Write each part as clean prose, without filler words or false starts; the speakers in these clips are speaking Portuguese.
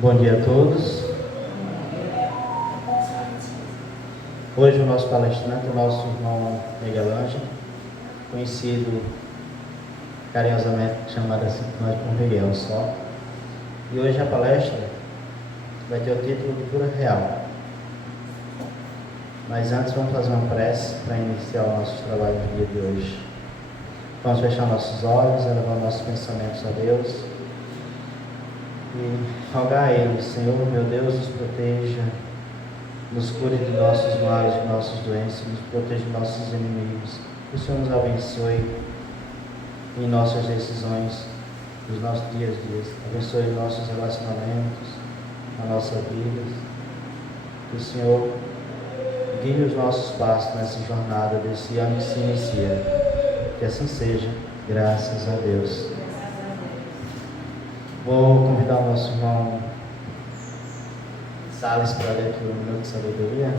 Bom dia a todos. Hoje o nosso palestrante é o nosso irmão Miguel Ângelo, conhecido carinhosamente chamado assim por Miguel só. E hoje a palestra vai ter o título de Cura Real. Mas antes vamos fazer uma prece para iniciar o nosso trabalho no dia de hoje. Vamos fechar nossos olhos, elevar nossos pensamentos a Deus e rogar a Ele: Senhor, meu Deus, nos proteja, nos cure de nossos males, de nossas doenças, nos proteja de nossos inimigos. Que o Senhor nos abençoe em nossas decisões, nos nossos dias a dias. Abençoe nossos relacionamentos, a nossa vida. Que o Senhor guie os nossos passos nessa jornada desse ano que se inicia. Que assim seja, graças a Deus. Vou convidar o nosso irmão Salles para ler aqui o Minuto de Sabedoria.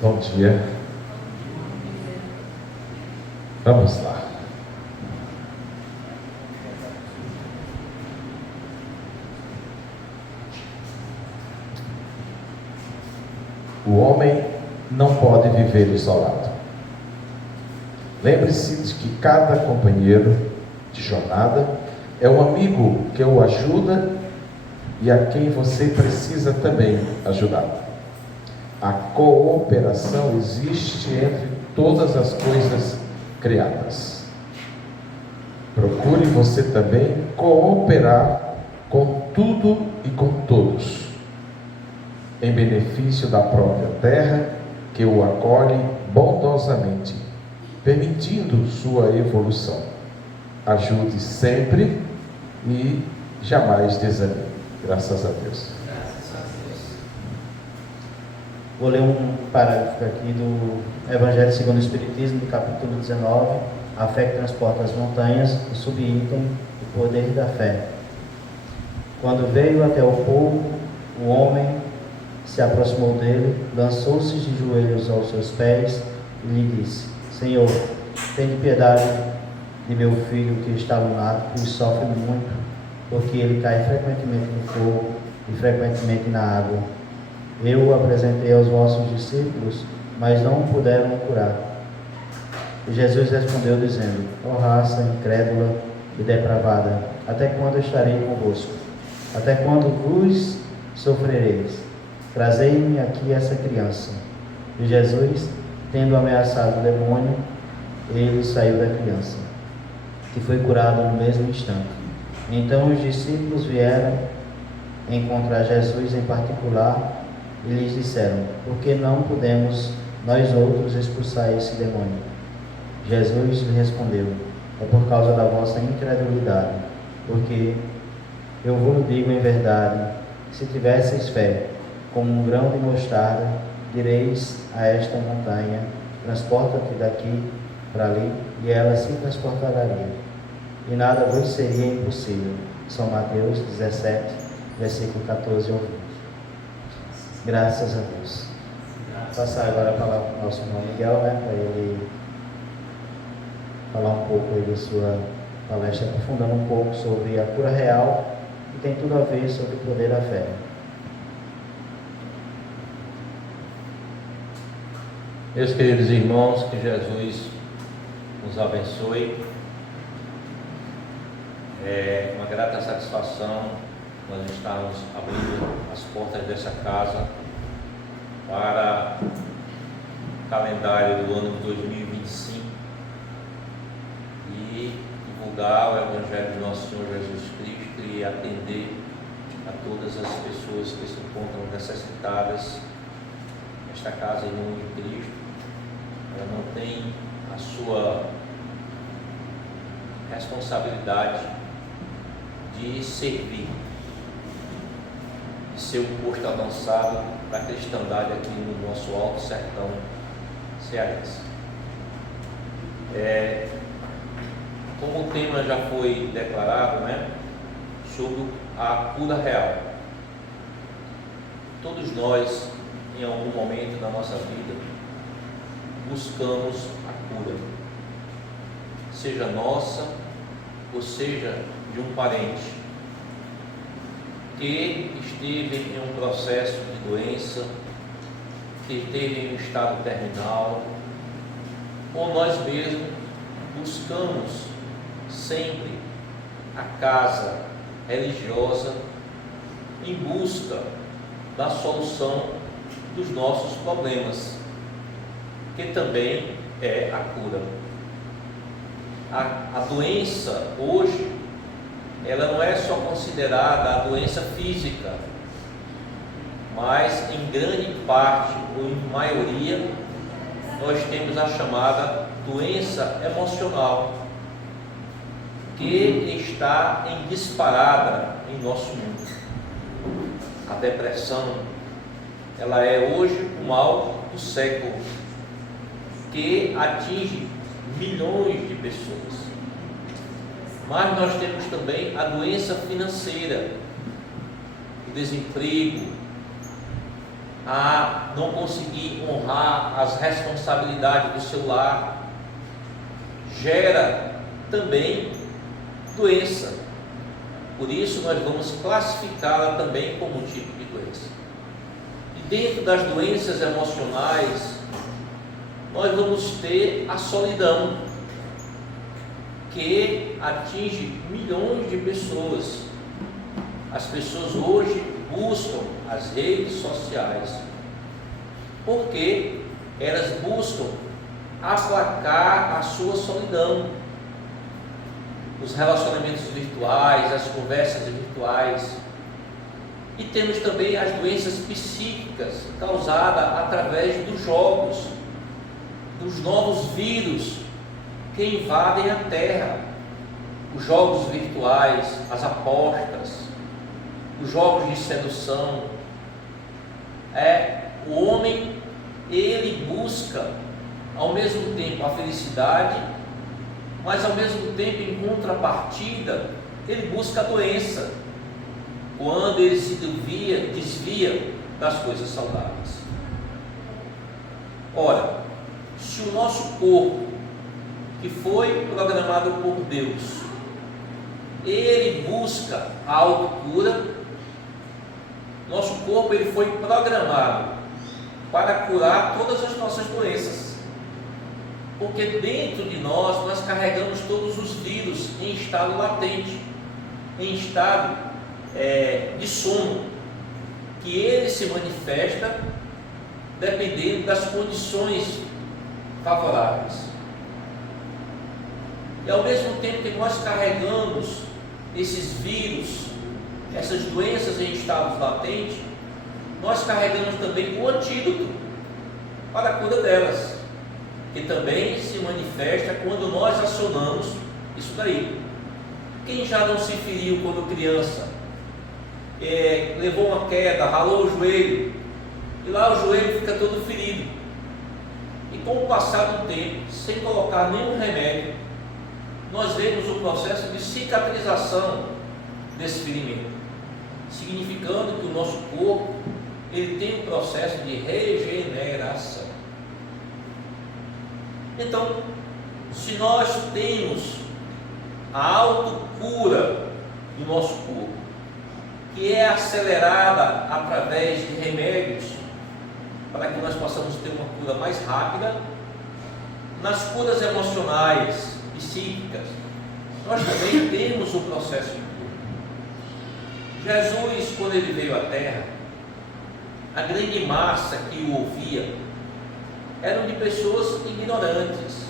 Bom dia. Vamos lá. O homem não pode viver isolado. Lembre-se de que cada companheiro de jornada é um amigo que o ajuda e a quem você precisa também ajudar. A cooperação existe entre todas as coisas criadas. Procure você também cooperar com tudo e com todos, em benefício da própria terra que o acolhe bondosamente, permitindo sua evolução. Ajude sempre e jamais desanime. Graças a Deus. Vou ler um parágrafo aqui do Evangelho segundo o Espiritismo, do capítulo 19, a fé que transporta as montanhas, o subitem, o poder da fé. Quando veio até o povo, o homem se aproximou dele, lançou-se de joelhos aos seus pés e lhe disse: Senhor, tenha piedade de meu filho que está lunático e sofre muito, porque ele cai frequentemente no fogo e frequentemente na água. Eu o apresentei aos vossos discípulos, mas não o puderam curar. E Jesus respondeu dizendo: Ó raça incrédula e depravada, até quando estarei convosco? Até quando vos sofrereis? Trazei-me aqui essa criança. E Jesus, tendo ameaçado o demônio, ele saiu da criança, que foi curado no mesmo instante. Então os discípulos vieram encontrar Jesus em particular e lhes disseram: Por que não podemos nós outros expulsar esse demônio? Jesus lhe respondeu: É por causa da vossa incredulidade, porque eu vos digo em verdade, se tivesseis fé como um grão de mostarda, direis a esta montanha: transporta-te daqui para ali, e ela se transportaria, e nada vos seria impossível. São Mateus 17, versículo 14 ao 20. Graças a Deus. Vou passar agora a palavra para o nosso irmão Miguel, para ele falar um pouco aí da sua palestra, aprofundando um pouco sobre a cura real, que tem tudo a ver sobre o poder da fé. Meus queridos irmãos, que Jesus nos abençoe. É uma grata satisfação nós estarmos abrindo as portas dessa casa para o calendário do ano 2025 e divulgar o Evangelho de nosso Senhor Jesus Cristo e atender a todas as pessoas que se encontram necessitadas. Esta casa, em nome de Cristo, ela não tem a sua responsabilidade de servir, de ser um posto avançado para a cristandade aqui no nosso alto sertão cearense. Como o tema já foi declarado, sobre a cura real. Todos nós em algum momento da nossa vida, buscamos a cura, seja nossa ou seja de um parente que esteve em um processo de doença, que esteve em um estado terminal, ou nós mesmos buscamos sempre a casa religiosa em busca da solução dos nossos problemas, que também é a cura. A doença hoje, ela não é só considerada a doença física, mas em grande parte, ou em maioria, nós temos a chamada doença emocional, que está em disparada em nosso mundo. A depressão, ela é hoje o mal do século, que atinge milhões de pessoas. Mas nós temos também a doença financeira, o desemprego, a não conseguir honrar as responsabilidades do seu lar, gera também doença. Por isso nós vamos classificá-la também como um tipo de doença. E dentro das doenças emocionais, nós vamos ter a solidão, que atinge milhões de pessoas. As pessoas hoje buscam as redes sociais porque elas buscam aplacar a sua solidão. Os relacionamentos virtuais, as conversas virtuais. E temos também as doenças psíquicas causadas através dos jogos, dos novos vírus que invadem a Terra, os jogos virtuais, as apostas, os jogos de sedução. O homem, ele busca ao mesmo tempo a felicidade, mas ao mesmo tempo, em contrapartida, ele busca a doença, quando ele se desvia das coisas saudáveis. Ora, se o nosso corpo, que foi programado por Deus, ele busca a autocura, nosso corpo ele foi programado para curar todas as nossas doenças, porque dentro de nós carregamos todos os vírus em estado latente, em estado de sono, que ele se manifesta dependendo das condições favoráveis. E ao mesmo tempo que nós carregamos esses vírus, essas doenças em estados latentes, nós carregamos também o antídoto para a cura delas, que também se manifesta quando nós acionamos isso daí. Quem já não se feriu quando criança, levou uma queda, ralou o joelho, e lá o joelho fica todo ferido, e com o passar do tempo, sem colocar nenhum remédio, nós vemos o processo de cicatrização desse ferimento, significando que o nosso corpo ele tem um processo de regeneração. Então, se nós temos a autocura do nosso corpo, que é acelerada através de remédios, para que nós possamos ter uma cura mais rápida, nas curas emocionais, psíquicas, nós também temos o processo de cura. Jesus, quando ele veio à Terra, a grande massa que o ouvia eram de pessoas ignorantes,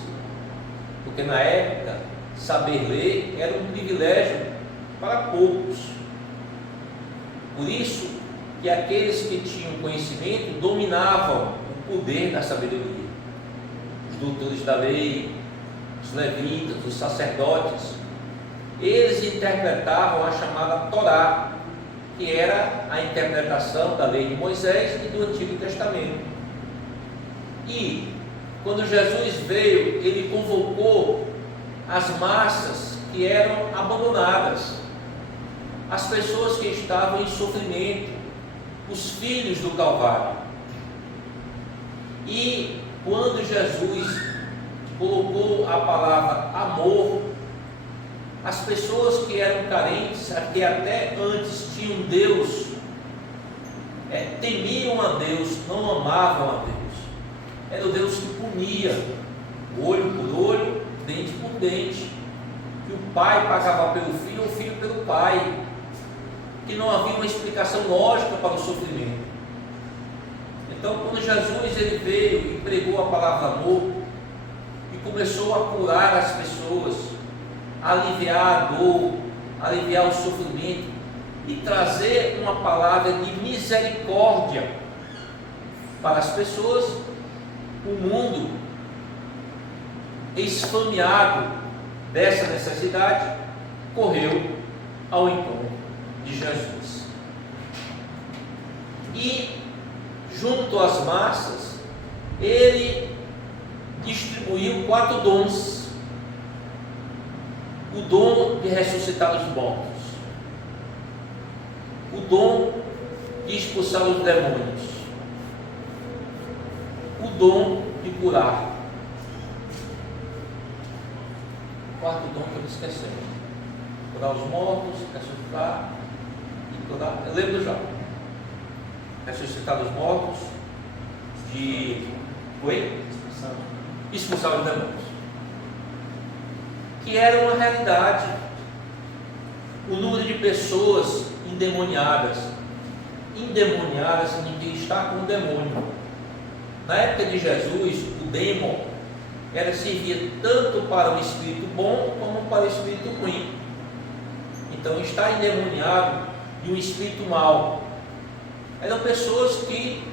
porque na época saber ler era um privilégio para poucos. Por isso que aqueles que tinham conhecimento dominavam o poder da sabedoria. Os doutores da lei, os levitas, os sacerdotes, eles interpretavam a chamada Torá, que era a interpretação da lei de Moisés e do Antigo Testamento. E quando Jesus veio, ele convocou as massas que eram abandonadas, as pessoas que estavam em sofrimento, os filhos do Calvário. E quando Jesus colocou a palavra amor, as pessoas que eram carentes, que até antes tinham Deus, temiam a Deus, não amavam a Deus. Era o Deus que punia, olho por olho, dente por dente, que o pai pagava pelo filho, ou o filho pelo pai, que não havia uma explicação lógica para o sofrimento. Então, quando Jesus ele veio e pregou a palavra amor, e começou a curar as pessoas, a aliviar a dor, aliviar o sofrimento, e trazer uma palavra de misericórdia para as pessoas, o mundo, esfomeado dessa necessidade, correu ao encontro de Jesus. E junto às massas, ele distribuiu 4 dons: o dom de ressuscitar os mortos, o dom de expulsar os demônios, o dom de curar. O quarto dom que eu me esqueci: curar os mortos, ressuscitar e curar. Eu lembro já. Ressuscitar os mortos, expulsar os demônios, que era uma realidade. O número de pessoas endemoniadas significa estar com o demônio. Na época de Jesus, o dêmon servia tanto para o espírito bom como para o espírito ruim. Então, estar endemoniado de um espírito mau eram pessoas que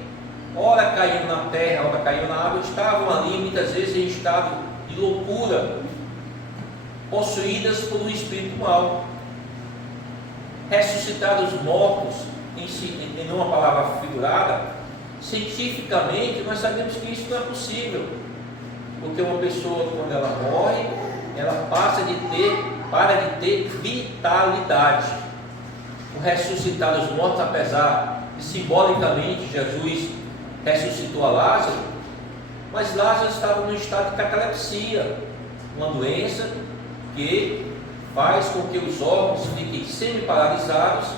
ora caíam na terra, ora caíam na água, estavam ali muitas vezes em estado de loucura, possuídas por um espírito mau. Ressuscitar os mortos, em uma palavra figurada, cientificamente nós sabemos que isso não é possível, porque uma pessoa, quando ela morre, ela para de ter vitalidade. O ressuscitar os mortos, apesar de simbolicamente Jesus ressuscitou a Lázaro, mas Lázaro estava num estado de catalepsia, uma doença que faz com que os órgãos fiquem semi-paralisados,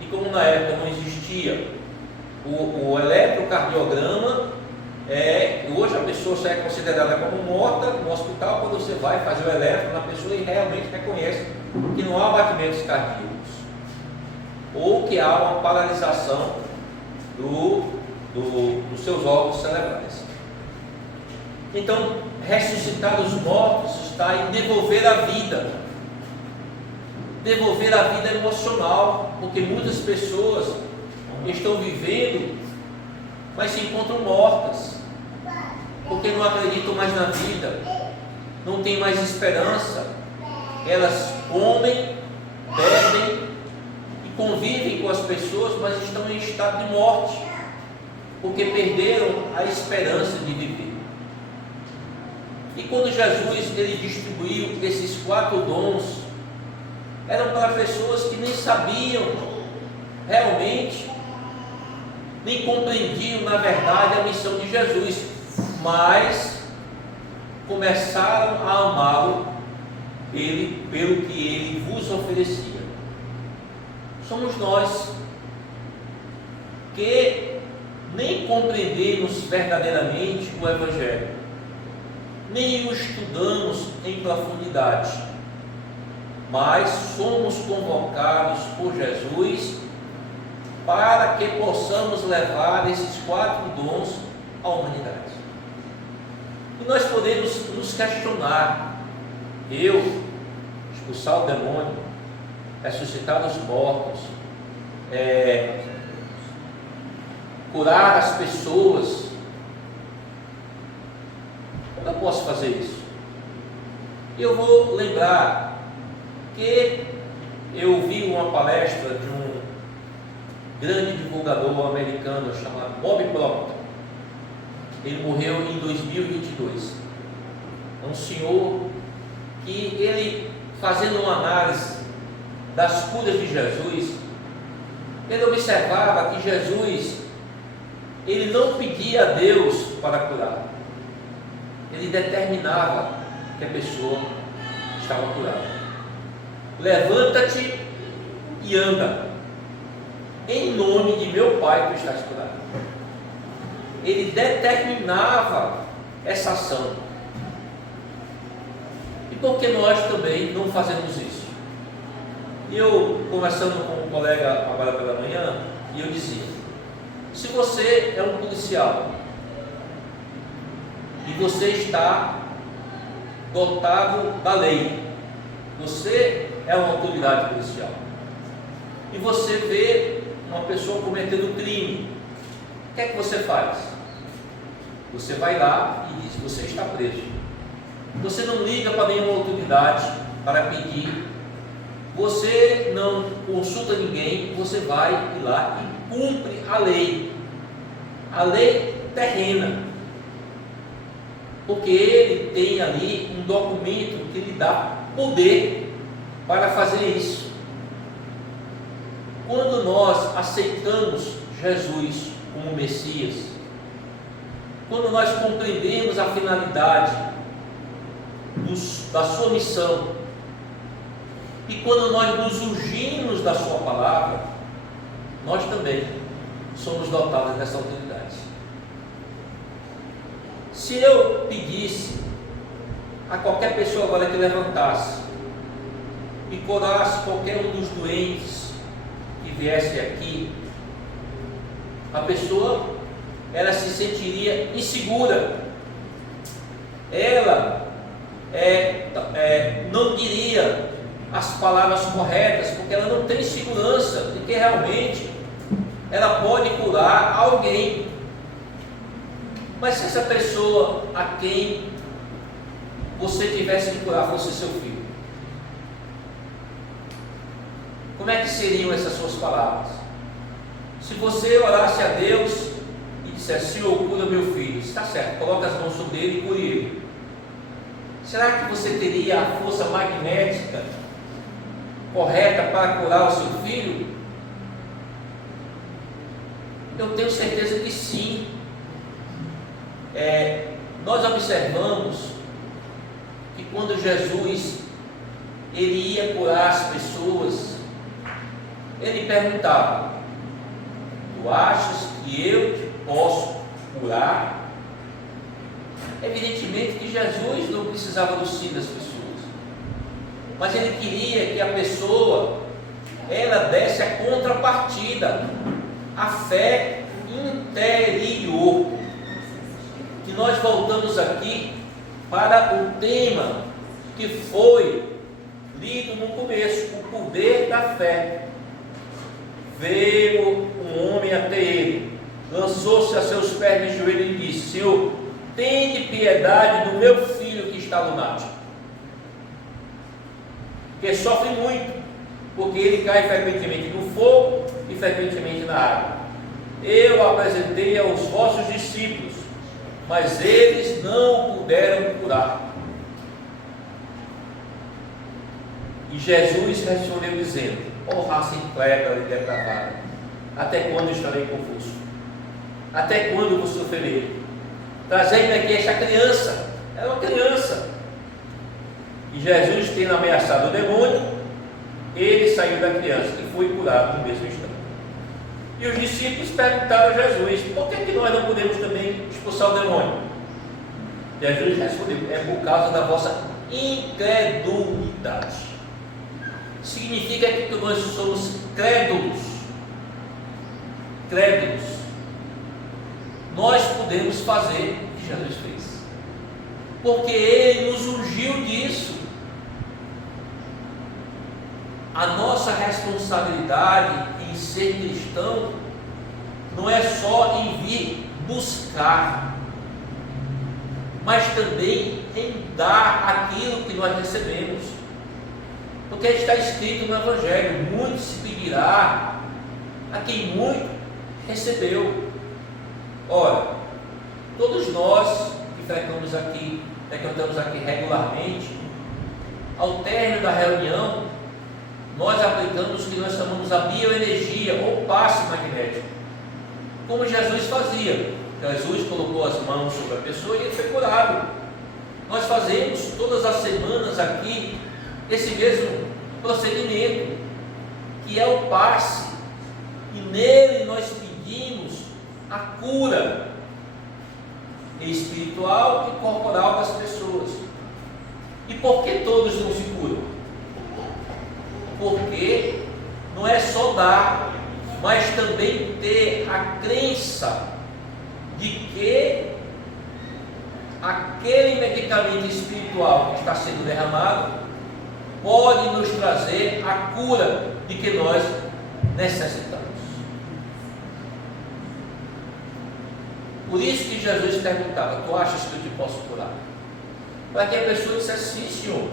e como na época não existia o eletrocardiograma, hoje a pessoa já é considerada como morta no hospital. Quando você vai fazer o eletro na pessoa, e realmente reconhece que não há batimentos cardíacos, ou que há uma paralisação dos seus órgãos cerebrais. Então, ressuscitar os mortos está em devolver a vida emocional, porque muitas pessoas estão vivendo, mas se encontram mortas, porque não acreditam mais na vida, não tem mais esperança. Elas comem, bebem e convivem com as pessoas, mas estão em estado de morte, porque perderam a esperança de viver. E quando Jesus ele distribuiu esses 4 dons, eram para pessoas que nem sabiam realmente, nem compreendiam na verdade a missão de Jesus, mas começaram a amá-lo pelo que ele vos oferecia. Somos nós que nem compreendemos verdadeiramente o Evangelho, nem o estudamos em profundidade, mas somos convocados por Jesus para que possamos levar esses 4 dons à humanidade. E nós podemos nos questionar: expulsar o demônio, ressuscitar os mortos, curar as pessoas, como eu posso fazer isso? Eu vou lembrar que eu vi uma palestra de um grande divulgador americano chamado Bob Proctor. Ele morreu em 2022. É um senhor que ele, fazendo uma análise das curas de Jesus, ele observava que Jesus, ele não pedia a Deus para curar. Ele determinava que a pessoa estava curada. Levanta-te e anda. Em nome de meu Pai tu estás curado. Ele determinava essa ação. E por que nós também não fazemos isso? E eu, conversando com um colega agora pela manhã, e eu dizia: se você é um policial e você está dotado da lei, você é uma autoridade policial, e você vê uma pessoa cometendo crime, o que é que você faz? Você vai lá e diz: você está preso. Você não liga para nenhuma autoridade para pedir, você não consulta ninguém, você vai lá e cumpre a lei terrena, porque ele tem ali um documento que lhe dá poder para fazer isso. Quando nós aceitamos Jesus como Messias, quando nós compreendemos a finalidade da sua missão, e quando nós nos ungimos da sua palavra, nós também somos dotados dessa autoridade. Se eu pedisse a qualquer pessoa agora que levantasse e curasse qualquer um dos doentes que viesse aqui, a pessoa, ela se sentiria insegura, ela não diria as palavras corretas, porque ela não tem segurança de que realmente ela pode curar alguém. Mas se essa pessoa a quem você tivesse que curar fosse seu filho, como é que seriam essas suas palavras? Se você orasse a Deus e dissesse: Senhor, cura meu filho, está certo, coloca as mãos sobre ele e cure ele, será que você teria a força magnética correta para curar o seu filho? Eu tenho certeza que sim. Nós observamos que quando Jesus ele ia curar as pessoas, ele perguntava: tu achas que eu te posso curar? Evidentemente que Jesus não precisava do sim das pessoas, mas ele queria que a pessoa ela desse a contrapartida, a fé interior. Que nós voltamos aqui para o tema que foi lido no começo, o poder da fé. Veio um homem até ele, lançou-se a seus pés de joelho e disse: Senhor, tende piedade do meu filho que está lunático, que sofre muito, porque ele cai frequentemente no fogo e frequentemente na água. Eu apresentei aos vossos discípulos, mas eles não o puderam curar. E Jesus respondeu dizendo: ó raça incrédula e depravada, até quando estarei convosco? Até quando vos sofrerei? Trazei-me aqui esta criança. Era uma criança. E Jesus, tendo ameaçado o demônio, ele saiu da criança e foi curado no mesmo instante. E os discípulos perguntaram a Jesus: por que nós não podemos também expulsar o demônio? Jesus respondeu: é por causa da vossa incredulidade. Significa que nós somos crédulos. Crédulos. Nós podemos fazer o que Jesus fez, porque Ele nos ungiu disso. A nossa responsabilidade em ser cristão não é só em vir buscar, mas também em dar aquilo que nós recebemos, porque está escrito no Evangelho: muito se pedirá a quem muito recebeu. Ora, todos nós que frequentamos aqui regularmente, ao término da reunião, nós aplicamos o que nós chamamos a bioenergia ou passe magnético, como Jesus fazia. Jesus colocou as mãos sobre a pessoa e ele foi curado. Nós fazemos todas as semanas aqui esse mesmo procedimento, que é o passe, e nele nós pedimos a cura espiritual e corporal das pessoas. E por que todos não se curam? Porque não é só dar, mas também ter a crença de que aquele medicamento espiritual que está sendo derramado pode nos trazer a cura de que nós necessitamos. Por isso que Jesus perguntava: tu achas que eu te posso curar? Para que a pessoa dissesse: sim, Senhor,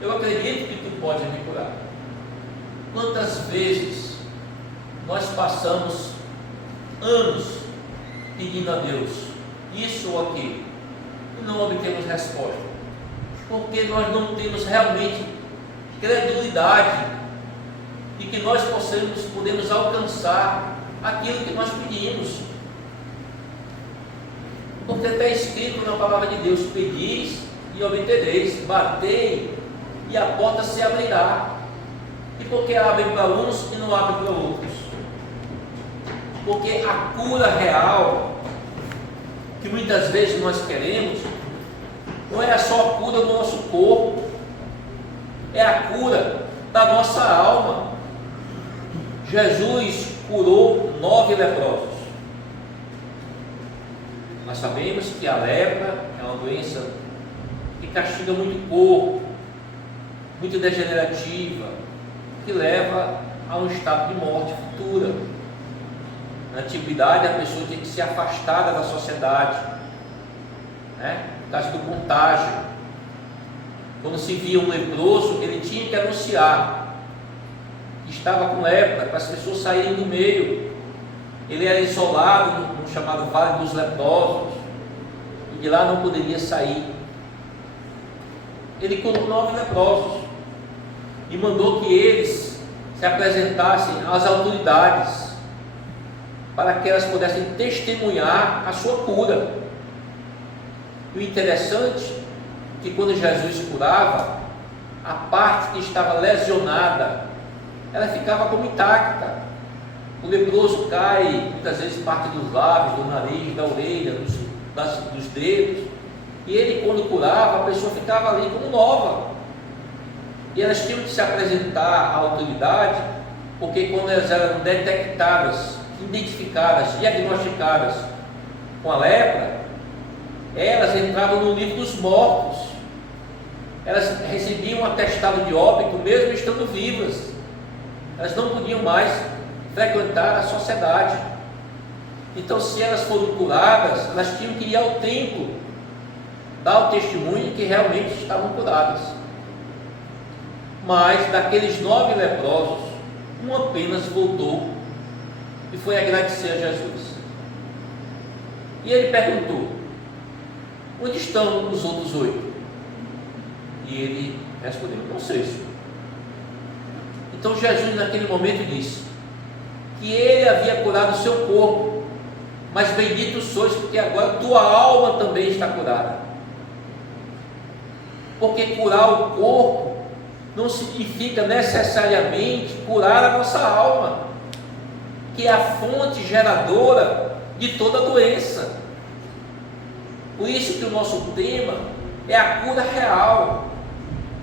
eu acredito que tu podes me curar. Quantas vezes nós passamos anos pedindo a Deus isso ou aquilo e não obtemos resposta, porque nós não temos realmente credulidade de que nós podemos alcançar aquilo que nós pedimos. Porque está escrito na palavra de Deus: pedis e obtereis, batei e a porta se abrirá. E por que abre para uns e não abre para outros? Porque a cura real que muitas vezes nós queremos não é só a cura do nosso corpo, é a cura da nossa alma. Jesus curou 9 leprosos. Nós sabemos que a lepra é uma doença que castiga muito o corpo, muito degenerativa, que leva a um estado de morte futura. Na antiguidade, a pessoa tinha que ser afastada da sociedade, por causa do contágio. Quando se via um leproso, ele tinha que anunciar que estava com lepra, para as pessoas saírem do meio. Ele era isolado no chamado Vale dos Leprosos, e de lá não poderia sair. Ele curou 9 leprosos e mandou que eles se apresentassem às autoridades, para que elas pudessem testemunhar a sua cura. E o interessante é que quando Jesus curava, a parte que estava lesionada, ela ficava como intacta. O leproso cai, muitas vezes, parte dos lábios, do nariz, da orelha, dos dedos, e ele, quando curava, a pessoa ficava ali como nova. E elas tinham que se apresentar à autoridade, porque quando elas eram detectadas, identificadas, diagnosticadas com a lepra, elas entravam no livro dos mortos. Elas recebiam um atestado de óbito mesmo estando vivas. Elas não podiam mais frequentar a sociedade. Então, se elas foram curadas, elas tinham que ir ao templo dar o testemunho que realmente estavam curadas. Mas daqueles 9 leprosos, um apenas voltou e foi agradecer a Jesus. E ele perguntou: onde estão os outros 8? E ele respondeu: não sei, Senhor. Então Jesus naquele momento disse que ele havia curado o seu corpo, mas bendito sois, porque agora tua alma também está curada. Porque curar o corpo não significa necessariamente curar a nossa alma, que é a fonte geradora de toda doença. Por isso que o nosso tema é a cura real.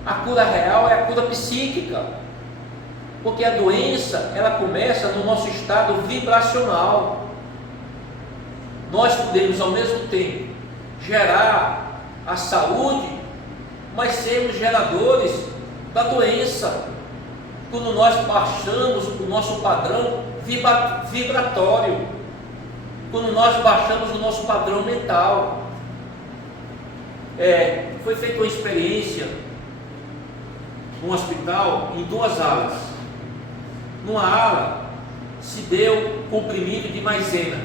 A cura real é a cura psíquica, porque a doença, ela começa no nosso estado vibracional. Nós podemos ao mesmo tempo gerar a saúde, mas sermos geradores da doença, quando nós baixamos o nosso padrão vibratório, quando nós baixamos o nosso padrão mental. Foi feita uma experiência num hospital em 2 alas. Numa ala se deu comprimido de maisena,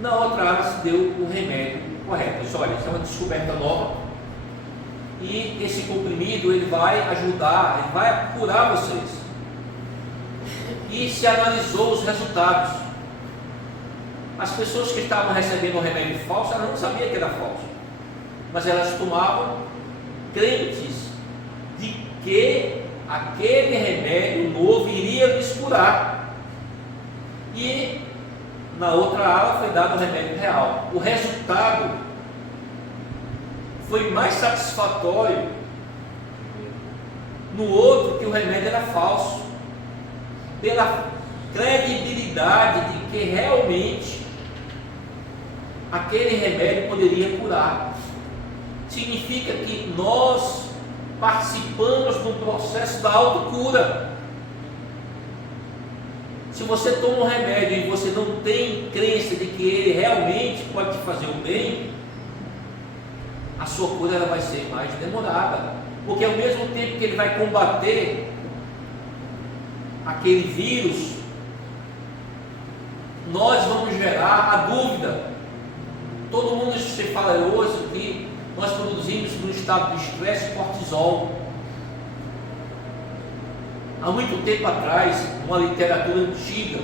na outra ala se deu o remédio correto. Isso, olha, isso é uma descoberta nova, e esse comprimido ele vai ajudar, ele vai curar vocês. E se analisou os resultados. As pessoas que estavam recebendo o remédio falso, elas não sabiam que era falso, mas elas tomavam crentes de que aquele remédio novo iria lhes curar. E na outra ala foi dado o remédio real. O resultado foi mais satisfatório no outro, que o remédio era falso, pela credibilidade de que realmente aquele remédio poderia curar. Significa que nós participamos do processo da autocura. Se você toma um remédio e você não tem crença de que ele realmente pode te fazer o bem, a sua cura ela vai ser mais demorada, porque ao mesmo tempo que ele vai combater aquele vírus, nós vamos gerar a dúvida. Todo mundo se fala hoje que nós produzimos no estado de estresse cortisol. Há muito tempo atrás, numa literatura antiga,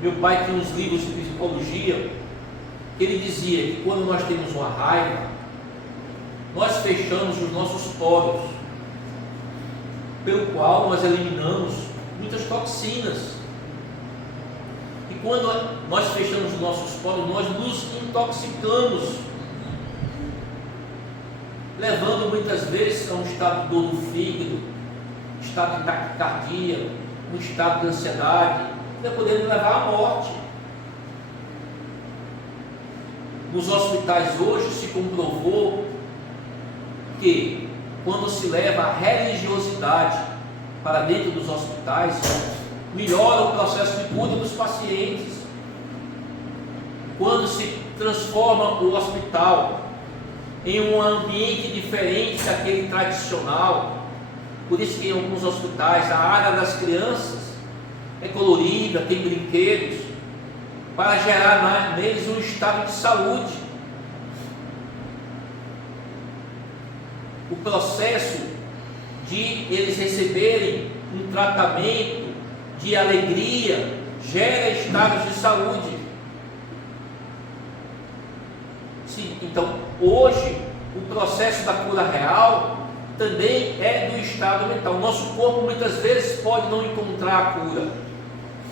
meu pai tinha uns livros de psicologia, ele dizia que quando nós temos uma raiva, nós fechamos os nossos poros, pelo qual nós eliminamos muitas toxinas. E quando nós fechamos os nossos poros, nós nos intoxicamos, levando muitas vezes a um estado de dor no fígado, estado de taquicardia, um estado de ansiedade, e podendo levar à morte. Nos hospitais hoje se comprovou que quando se leva a religiosidade para dentro dos hospitais, melhora o processo de cura dos pacientes. Quando se transforma o hospital em um ambiente diferente daquele tradicional, por isso que em alguns hospitais a área das crianças é colorida, tem brinquedos, para gerar neles um estado de saúde. O processo de eles receberem um tratamento de alegria gera estados de saúde. Sim, então hoje o processo da cura real também é do estado mental. O nosso corpo muitas vezes pode não encontrar a cura,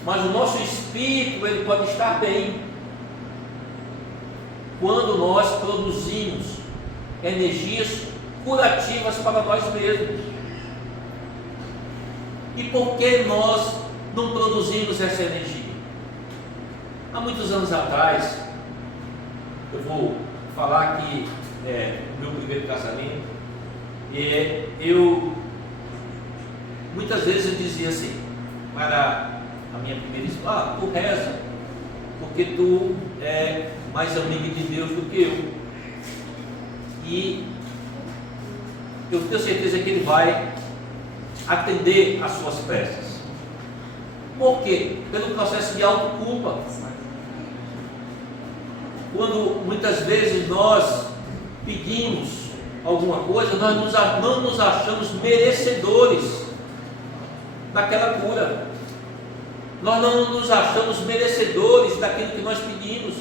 mas o nosso espírito ele pode estar bem quando nós produzimos energias curativas para nós mesmos. E por que nós não produzimos essa energia? Há muitos anos atrás, eu vou falar aqui do meu primeiro casamento, eu muitas vezes eu dizia assim para a minha primeira esposa: tu reza, porque tu é mais amiga de Deus do que eu, e eu tenho certeza que Ele vai atender às suas preces. Por quê? Pelo processo de autoculpa. Quando muitas vezes nós pedimos alguma coisa, nós não nos achamos merecedores daquela cura. Nós não nos achamos merecedores daquilo que nós pedimos.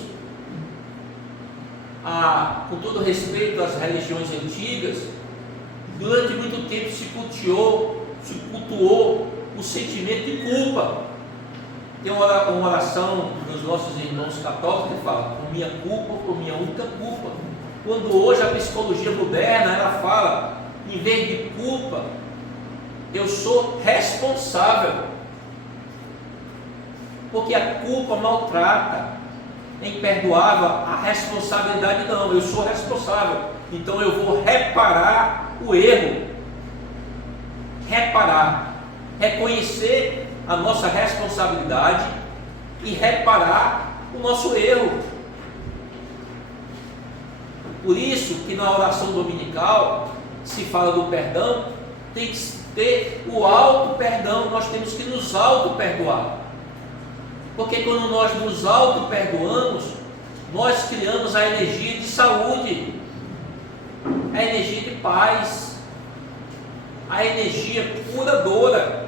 Com todo respeito às religiões antigas, durante muito tempo se cultuou o sentimento de culpa. Tem uma oração dos nossos irmãos católicos que fala: por minha culpa, por minha única culpa. Quando hoje a psicologia moderna ela fala, em vez de culpa, eu sou responsável. Porque a culpa maltrata, é imperdoável, a responsabilidade não, eu sou responsável. Então eu vou reparar o erro, reconhecer a nossa responsabilidade e reparar o nosso erro. Por isso que na oração dominical se fala do perdão, tem que ter o auto-perdão, nós temos que nos auto-perdoar. Porque quando nós nos auto-perdoamos, nós criamos a energia de saúde, a energia de paz, a energia curadora.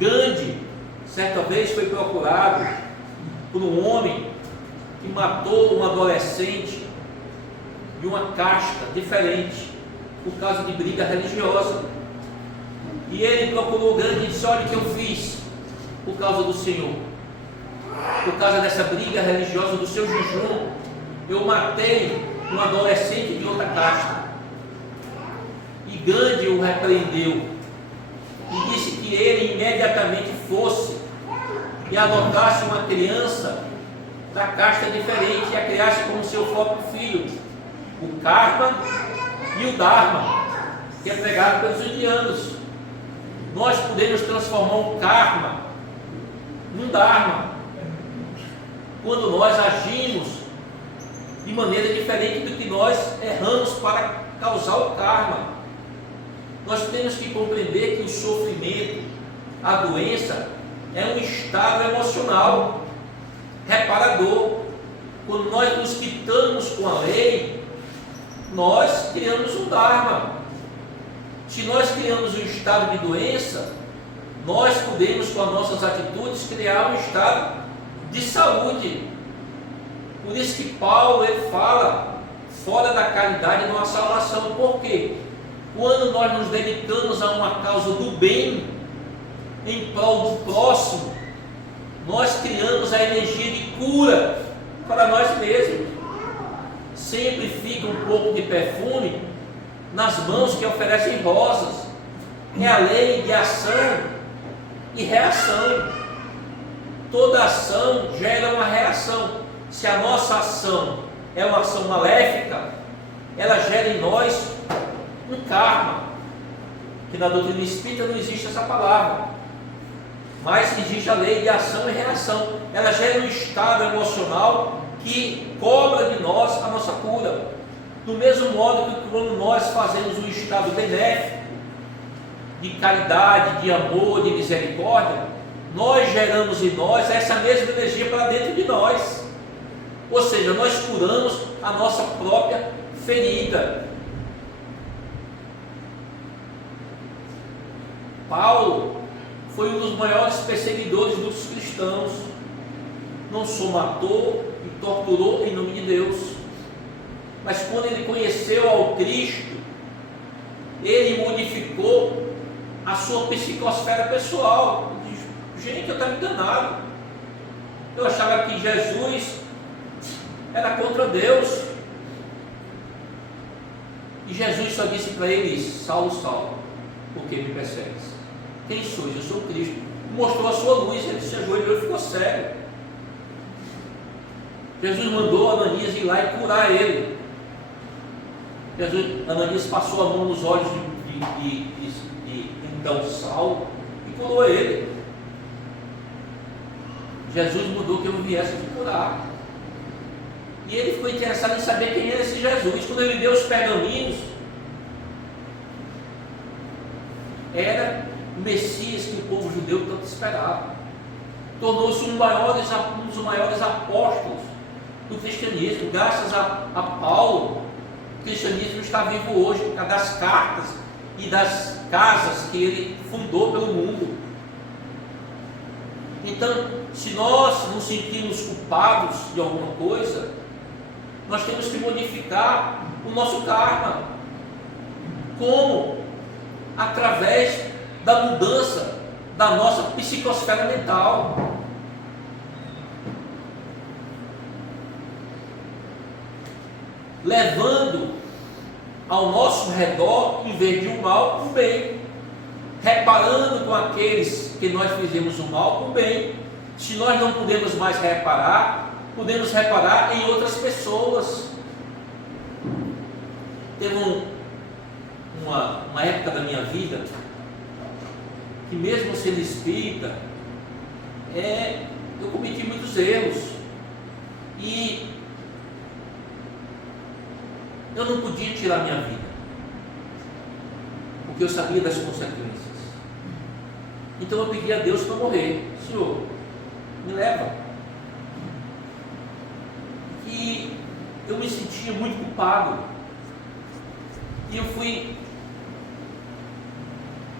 Gandhi, certa vez, foi procurado por um homem que matou um adolescente de uma casta diferente por causa de briga religiosa. E ele procurou o grande e disse: olha o que eu fiz por causa do Senhor, por causa dessa briga religiosa, do seu jejum, eu matei um adolescente de outra casta. E Gandhi o repreendeu e disse que ele imediatamente fosse e adotasse uma criança da casta diferente e a criasse como seu próprio filho, o Karma e o Dharma, que é pregado pelos indianos. Nós podemos transformar o Karma num Dharma quando nós agimos de maneira diferente do que nós erramos para causar o Karma. Nós temos que compreender que o sofrimento, a doença, é um estado emocional reparador. Quando nós nos quitamos com a lei, nós criamos um Dharma. Se nós criamos um estado de doença, nós podemos, com as nossas atitudes, criar um estado de saúde. Por isso que Paulo ele fala: fora da caridade não há salvação. Por quê? Quando nós nos dedicamos a uma causa do bem, em prol do próximo, nós criamos a energia de cura para nós mesmos. Sempre fica um pouco de perfume nas mãos que oferecem rosas. É a lei de ação e reação. Toda ação gera uma reação. Se a nossa ação é uma ação maléfica, ela gera em nós um karma, que na doutrina espírita não existe essa palavra, mas existe a lei de ação e reação. Ela gera um estado emocional que cobra de nós a nossa cura. Do mesmo modo que quando nós fazemos um estado benéfico, de caridade, de amor, de misericórdia, nós geramos em nós essa mesma energia para dentro de nós. Ou seja, nós curamos a nossa própria ferida. Paulo foi um dos maiores perseguidores dos cristãos. Não só matou e torturou em nome de Deus, mas quando ele conheceu ao Cristo, ele modificou a sua psicosfera pessoal. Ele disse: gente, eu estava enganado. Eu achava que Jesus era contra Deus. E Jesus só disse para ele isso: Saulo, Saulo, por que me persegues? Quem sois? Eu sou Cristo. Mostrou a sua luz, ele se ajoelhou e ficou cego. Jesus mandou Ananias ir lá e curar ele. Ananias passou a mão nos olhos de então Saulo e curou ele. Jesus mudou que eu viesse te curar. E ele ficou interessado em saber quem era esse Jesus. Quando ele deu os pergaminhos, era o Messias que o povo judeu tanto esperava. Tornou-se um dos maiores apóstolos do cristianismo. Graças a Paulo, o cristianismo está vivo hoje por causa das cartas e das casas que ele fundou pelo mundo. Então, se nós nos sentimos culpados de alguma coisa, nós temos que modificar o nosso karma. Como? Através da mudança da nossa psicosfera mental. Levando ao nosso redor, em vez de o mal, o bem. Reparando com aqueles que nós fizemos o mal, o bem. Se nós não podemos mais reparar, podemos reparar em outras pessoas. Teve uma época da minha vida que, mesmo sendo espírita, eu cometi muitos erros e eu não podia tirar minha vida, porque eu sabia das consequências. Então eu pedi a Deus para morrer. Senhor, me leva. E eu me sentia muito culpado. E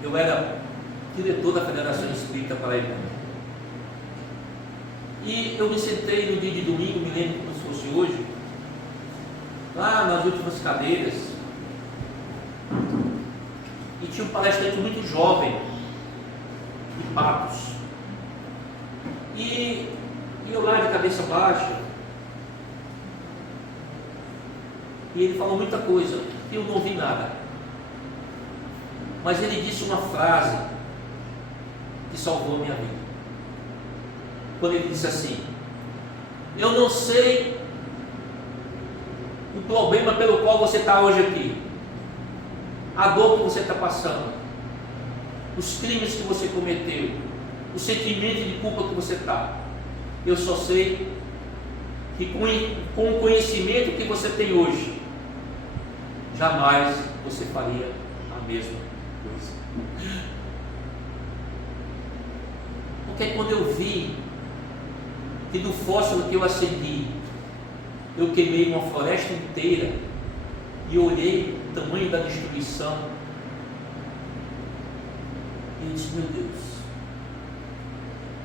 eu era diretor da Federação Espírita Paraibana. E eu me sentei no dia de domingo, me lembro como se fosse hoje, lá nas últimas cadeiras, e tinha um palestrante muito jovem, de Patos, e eu lá de cabeça baixa, e ele falou muita coisa, e eu não ouvi nada, mas ele disse uma frase que salvou a minha vida. Quando ele disse assim: eu não sei o problema pelo qual você está hoje aqui, a dor que você está passando, os crimes que você cometeu, o sentimento de culpa que você está. Eu só sei que com o conhecimento que você tem hoje, jamais você faria a mesma coisa. Porque quando eu vi que do fósforo que eu acendi, eu queimei uma floresta inteira, e olhei o tamanho da destruição, e eu disse: meu Deus,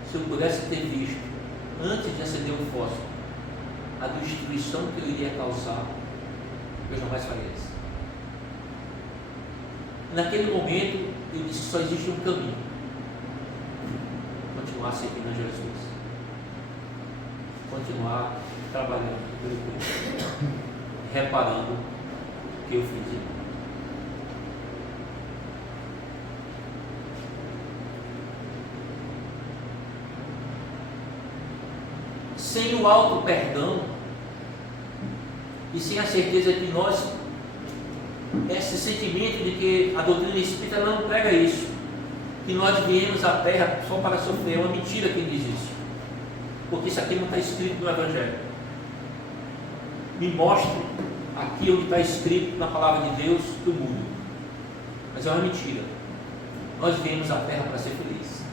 se eu pudesse ter visto, antes de acender o fósforo, a destruição que eu iria causar, eu jamais faria isso. Naquele momento, eu disse que só existe um caminho: continuar servindo a Jesus, continuar trabalhando pelo corpo, reparando o que eu fiz de mal. Sem o auto perdão e sem a certeza que nós, esse sentimento de que a doutrina espírita não prega isso, que nós viemos à Terra só para sofrer, é uma mentira quem diz isso, porque isso aqui não está escrito no Evangelho. Me mostre aqui onde está escrito na palavra de Deus do mundo, mas é uma mentira. Nós viemos à Terra para ser felizes.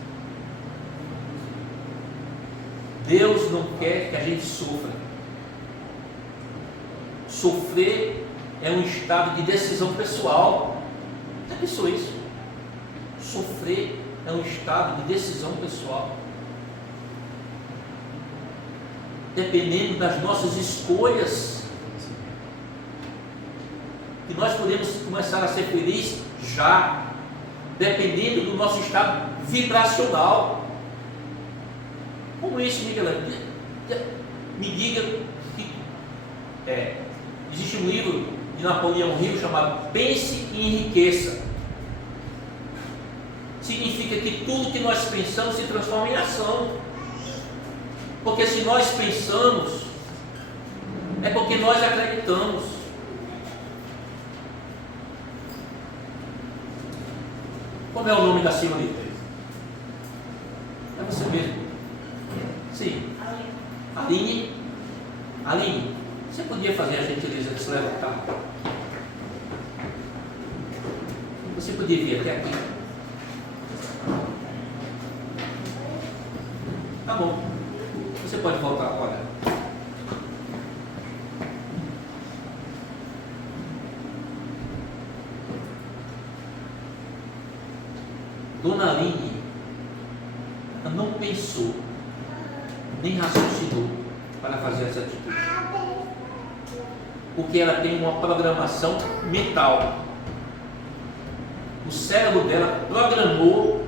Deus não quer que a gente sofra. Sofrer é um estado de decisão pessoal. Já pensou isso? Sofrer é um estado de decisão pessoal. Dependendo das nossas escolhas, que nós podemos começar a ser felizes já, dependendo do nosso estado vibracional. Como isso, Miguel? Me diga que existe um livro de Napoleão Hill chamado Pense e Enriqueça. Significa que tudo que nós pensamos se transforma em ação. Porque se nós pensamos, é porque nós acreditamos. Como é o nome da senhorita? É você mesmo. Sim. Aline. Aline, você podia fazer a gentileza de se levantar? Você podia vir até aqui? Tá bom. Você pode voltar agora. Dona Aline, ela não pensou, nem raciocinou para fazer essa atitude, porque ela tem uma programação mental. O cérebro dela programou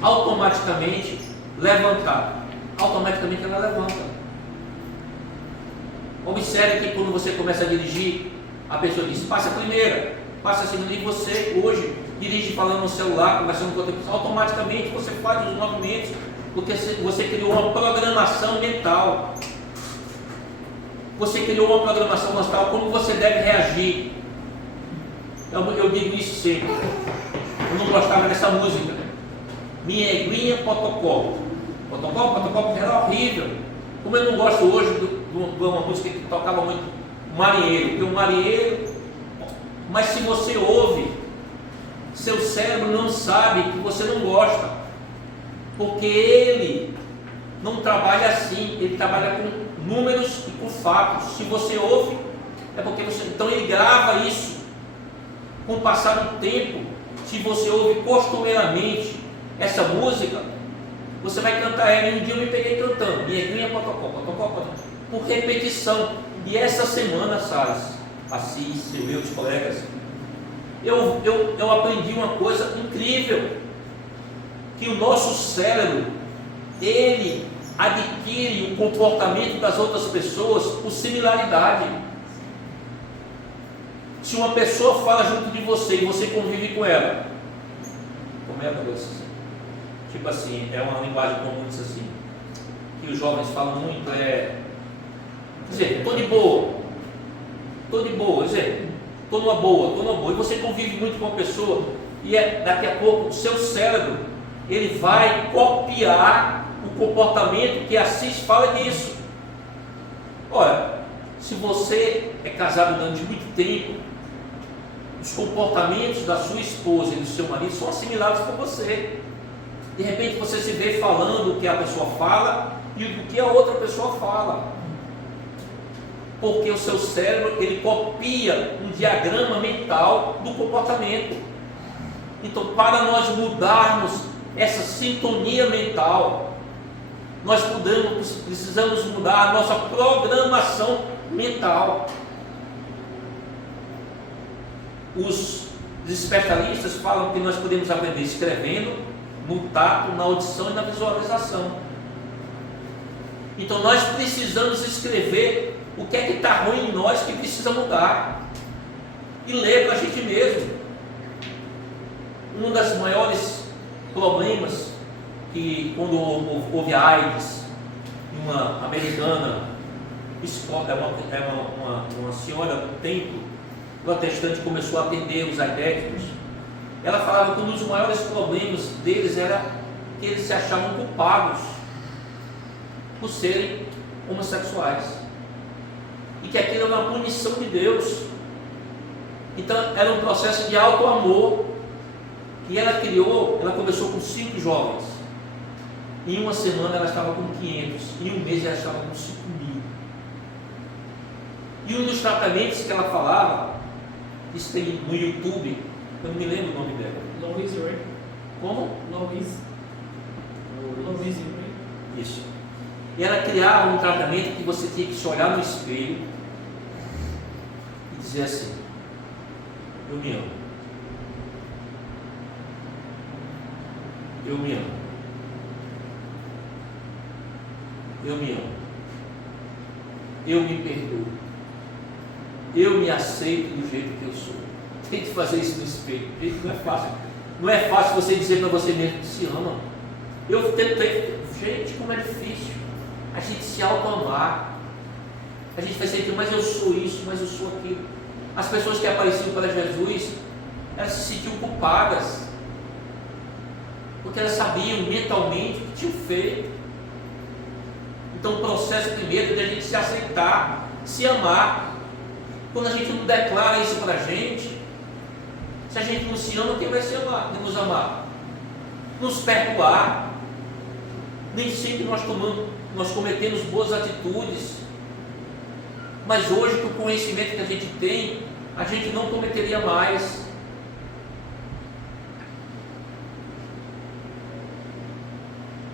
automaticamente levantar. Automaticamente ela levanta. Observe que quando você começa a dirigir, a pessoa diz: passa a primeira, passa a segunda, e você hoje dirige falando no celular, conversando com outra pessoa, automaticamente você faz os movimentos, porque você criou uma programação mental. Você criou uma programação mental, como você deve reagir. Eu digo isso sempre. Eu não gostava dessa música. Minha Eguinha Potocó. Potocó era horrível. Como eu não gosto hoje de uma música que tocava muito marinheiro, porque o marinheiro, mas se você ouve, seu cérebro não sabe que você não gosta, porque ele não trabalha assim, ele trabalha com números e com fatos. Se você ouve, é porque você. Então ele grava isso. Com o passar do tempo, se você ouve costumeiramente essa música, Você vai cantar ela, e um dia eu me peguei cantando, Mieguinha, Potocó, por repetição. E essa semana, Salles, Assis, eu, os colegas, eu aprendi uma coisa incrível, que o nosso cérebro, ele adquire o comportamento das outras pessoas por similaridade. Se uma pessoa fala junto de você e você convive com ela, como é a coisa? Tipo assim, é uma linguagem comum, diz assim, que os jovens falam muito, quer dizer, estou de boa, quer dizer, estou numa boa, e você convive muito com uma pessoa, e daqui a pouco o seu cérebro, ele vai copiar o comportamento que Assis fala disso. Olha, se você é casado durante muito tempo, os comportamentos da sua esposa e do seu marido são assimilados por você. De repente você se vê falando o que a pessoa fala e o que a outra pessoa fala, porque o seu cérebro, ele copia um diagrama mental do comportamento. Então, para nós mudarmos essa sintonia mental, nós precisamos mudar a nossa programação mental. Os especialistas falam que nós podemos aprender escrevendo, no tato, na audição e na visualização. Então nós precisamos escrever o que é que está ruim em nós, que precisa mudar, e ler para a gente mesmo. Um dos maiores problemas, que quando houve AIDS, uma americana, uma senhora do templo protestante, começou a atender os aidéticos. Ela falava que um dos maiores problemas deles era que eles se achavam culpados por serem homossexuais, e que aquilo era uma punição de Deus. Então era um processo de auto-amor que ela criou. Ela começou com 5 jovens, em uma semana ela estava com 500, em um mês ela estava com 5.000. E um dos tratamentos que ela falava, isso tem no YouTube, eu não me lembro o nome dela. Louise Ray. Como? Louise Ray. Isso. E ela criava um tratamento que você tinha que se olhar no espelho e dizer assim: eu me amo. Eu me amo. Eu me amo. Eu me perdoo. Eu me aceito do jeito que eu sou. Tente fazer isso no espelho. Não é fácil. Não é fácil você dizer para você mesmo que se ama. Eu tentei. Gente, como é difícil a gente se auto-amar. A gente vai sentir, mas eu sou isso, mas eu sou aquilo. As pessoas que apareciam para Jesus, elas se sentiam culpadas, porque elas sabiam mentalmente o que tinham feito. Então o processo primeiro é de a gente se aceitar, se amar. Quando a gente não declara isso para a gente, se a gente não se ama, quem vai se amar, nos amar? Nos perdoar. Nem sempre nós cometemos boas atitudes, mas hoje, com o conhecimento que a gente tem, a gente não cometeria mais.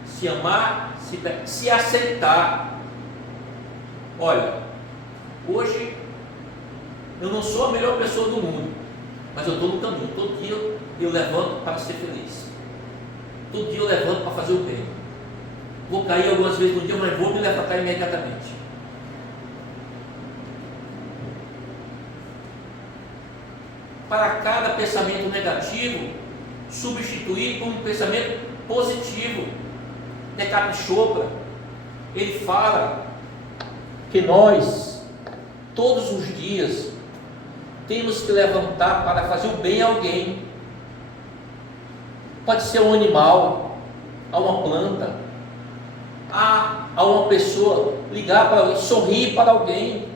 Se amar, se aceitar. Olha, hoje eu não sou a melhor pessoa do mundo, mas eu estou no caminho. Todo dia eu levanto para ser feliz. Todo dia eu levanto para fazer o bem. Vou cair algumas vezes no dia, mas vou me levantar imediatamente. Para cada pensamento negativo, substituir por um pensamento positivo. Deepak Chopra, ele fala que nós, todos os dias, temos que levantar para fazer o bem a alguém. Pode ser um animal, a uma planta, a uma pessoa, ligar para alguém, sorrir para alguém,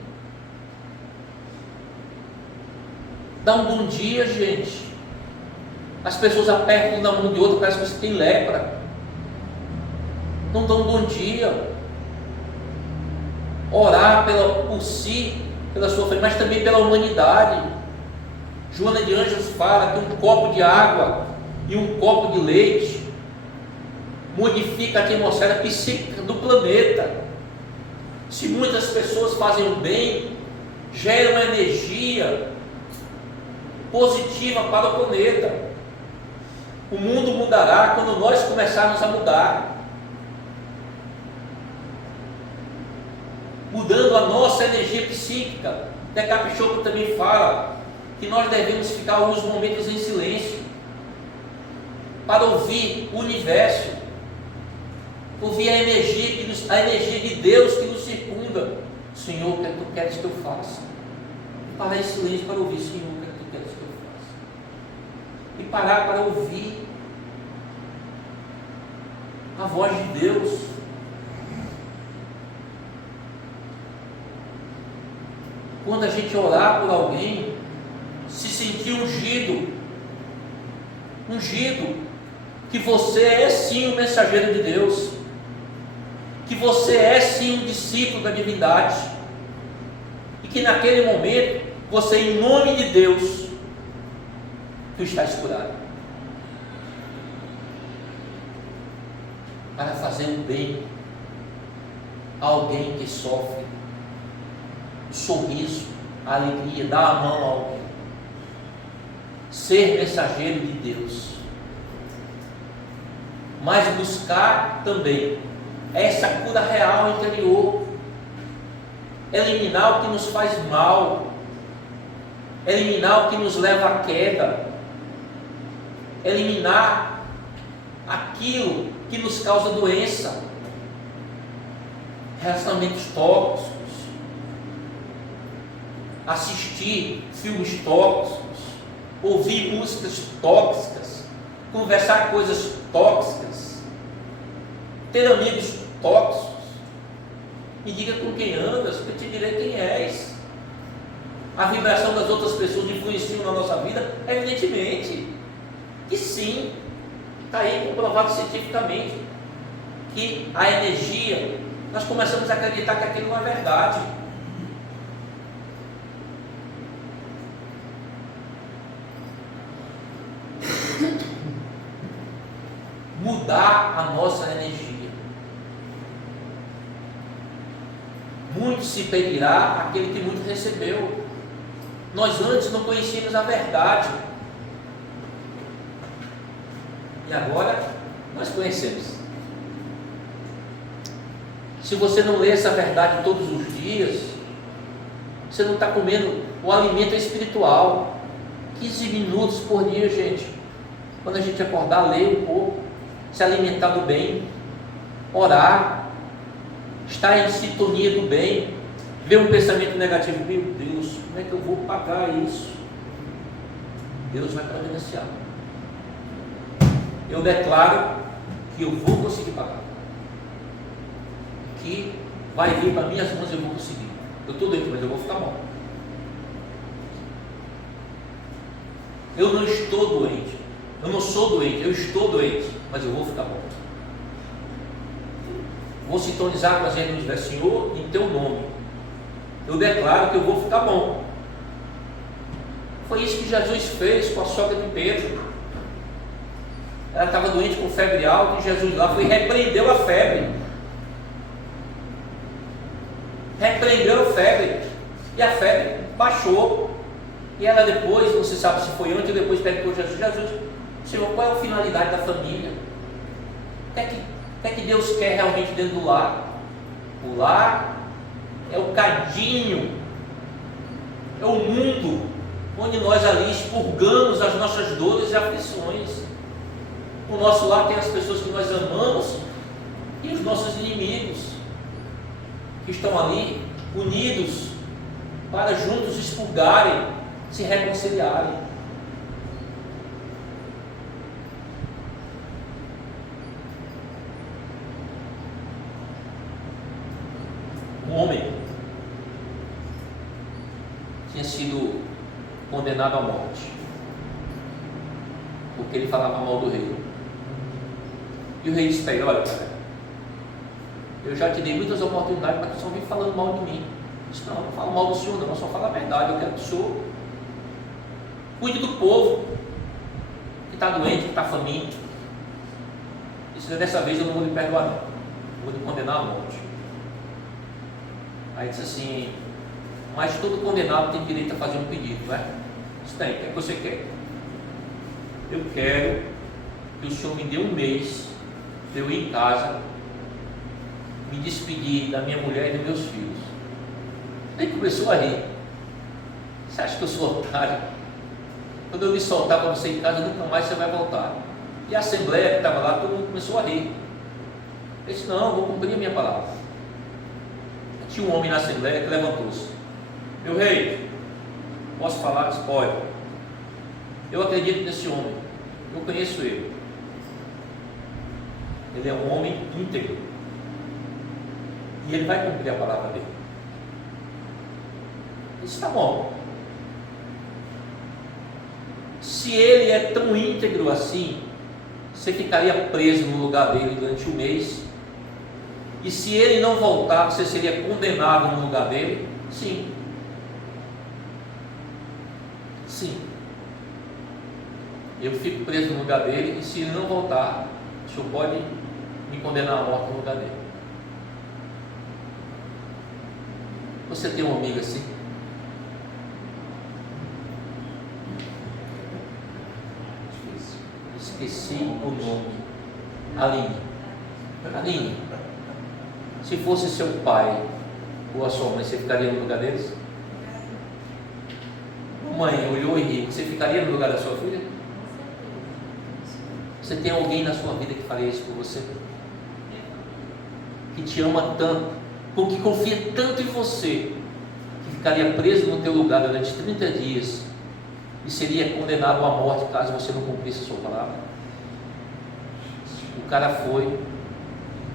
dar um bom dia, gente. As pessoas apertam na mão de outra, parece que você tem lepra, não dão um bom dia. Orar por si, pela sua família, mas também pela humanidade. Joana de Ângeles fala que um copo de água e um copo de leite modifica a atmosfera psíquica do planeta. Se muitas pessoas fazem o bem, gera uma energia positiva para o planeta. O mundo mudará quando nós começarmos a mudar, mudando a nossa energia psíquica. Deepak Chopra também fala que nós devemos ficar alguns momentos em silêncio para ouvir o universo, ouvir a energia de Deus que nos circunda. Senhor, o que é que tu queres que eu faça? Parar em silêncio para ouvir, Senhor, o que é que tu queres que eu faça? E parar para ouvir a voz de Deus. Quando a gente orar por alguém, se sentir ungido, que você é sim um mensageiro de Deus, que você é sim um discípulo da divindade, e que naquele momento, você, em nome de Deus, tu estás curado, para fazer o bem a alguém que sofre, o sorriso, a alegria, dar a mão a alguém, ser mensageiro de Deus, mas buscar também essa cura real interior, eliminar o que nos faz mal, eliminar o que nos leva à queda, eliminar aquilo que nos causa doença, relacionamentos tóxicos, assistir filmes tóxicos, ouvir músicas tóxicas, conversar coisas tóxicas, ter amigos tóxicos. Me diga com quem andas, que eu te direi quem és. A vibração das outras pessoas influenciam na nossa vida? Evidentemente que sim. Está aí comprovado cientificamente que a energia, nós começamos a acreditar que aquilo não é verdade. Mudar a nossa energia. Muito se pedirá aquele que muito recebeu. Nós antes não conhecíamos a verdade, e agora nós conhecemos. Se você não lê essa verdade todos os dias, você não está comendo o alimento espiritual. 15 minutos por dia, gente. Quando a gente acordar, ler um pouco, se alimentar do bem, orar, estar em sintonia do bem, ver um pensamento negativo, meu Deus, como é que eu vou pagar isso? Deus vai providenciar. Eu declaro que eu vou conseguir pagar, que vai vir para minhas mãos e eu vou conseguir. Eu estou doente, mas eu vou ficar bom. Eu não estou doente, eu não sou doente, eu estou doente, mas eu vou ficar bom. Vou sintonizar com as energias do Senhor em teu nome. Eu declaro que eu vou ficar bom. Foi isso que Jesus fez com a sogra de Pedro. Ela estava doente com febre alta e Jesus lá foi e repreendeu a febre. Repreendeu a febre. E a febre baixou. E ela depois, não se sabe se foi antes ou depois, perguntou a Jesus: Jesus, Senhor, qual é a finalidade da família? O que é que Deus quer realmente dentro do lar? O lar é o cadinho, é o mundo onde nós ali expurgamos as nossas dores e aflições. O nosso lar tem as pessoas que nós amamos e os nossos inimigos, que estão ali unidos para juntos expurgarem, se reconciliarem. Um homem tinha sido condenado à morte porque ele falava mal do rei. E o rei disse para ele: olha, cara, eu já te dei muitas oportunidades, mas tu só vive falando mal de mim. Eu disse: não, eu não falo mal do senhor, não, eu só falo a verdade. Eu quero que o senhor cuide do povo que está doente, que está faminto. disse: dessa vez eu não vou lhe perdoar não, vou lhe condenar à morte. Aí disse assim: mas todo condenado tem direito a fazer um pedido, não é? Isso tem, o que você quer? Eu quero que o senhor me dê um mês para eu ir em casa, me despedir da minha mulher e dos meus filhos. Ele começou a rir. Você acha que eu sou otário? Quando eu lhe soltar para você ir em casa, nunca mais você vai voltar. E a assembleia que estava lá, todo mundo começou a rir. Ele disse: não, eu vou cumprir a minha palavra. Tinha um homem na assembleia que levantou-se: meu rei, posso falar? Disse: pode. Eu acredito nesse homem, eu conheço ele. Ele é um homem íntegro e ele vai cumprir a palavra dele. Isso está bom. Se ele é tão íntegro assim, você ficaria preso no lugar dele durante um mês, e se ele não voltar, você seria condenado no lugar dele? Sim. Sim. Eu fico preso no lugar dele, e se ele não voltar, o senhor pode me condenar à morte no lugar dele. Você tem um amigo assim? Esqueci o nome. Aline, se fosse seu pai ou a sua mãe, você ficaria no lugar deles? Mãe, olhou e riu, você ficaria no lugar da sua filha? Você tem alguém na sua vida que faria isso por você? Que te ama tanto, porque confia tanto em você, que ficaria preso no teu lugar durante 30 dias e seria condenado à morte caso você não cumprisse a sua palavra? O cara foi,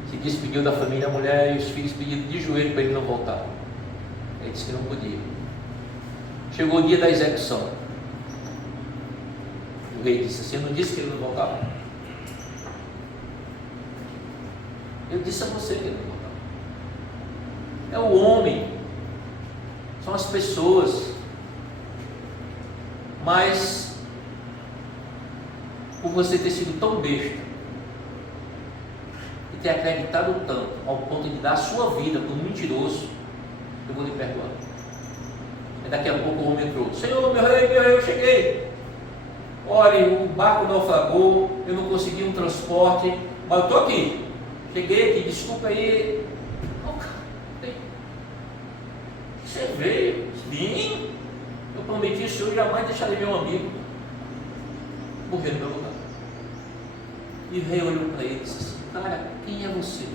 se despediu da família, a mulher e os filhos pediram de joelho para ele não voltar. Ele disse que não podia. Chegou o dia da execução. O rei disse assim: eu não disse que ele não voltava? Eu disse a você que ele não voltava. É o homem, são as pessoas. Mas por você ter sido tão besta e ter acreditado tanto ao ponto de dar a sua vida para um mentiroso, eu vou lhe perdoar. E daqui a pouco o homem entrou: Senhor, meu rei, eu cheguei. Olha, o barco naufragou, eu não consegui um transporte, mas eu estou aqui. Cheguei aqui, desculpa aí. Você veio? Sim. Eu prometi ao Senhor jamais deixarei meu amigo morrer no meu lugar. E o rei olhou para ele e disse assim: cara, quem é você?